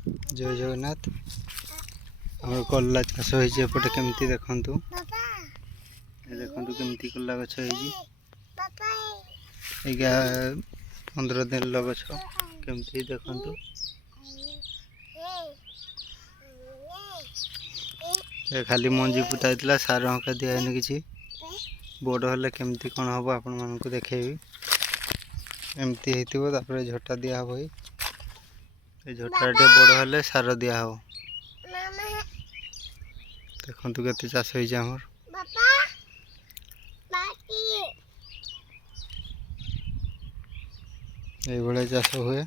जय जगन्नाथ। आम कल्ला चाष होपटे केमती देखु देखु केमती कल्ला गछ हो 15 दिन गछ केमती देखु खाली मंजी पुता होता सार हका दिहन कि बड़ हेल्ले केमती कौन हम आपण मानक देखेबी एमती होता झटा दिया हम झटा बड़ हेल्ले सार दिया हम देखु केते चाष होमर ये चाष हुए।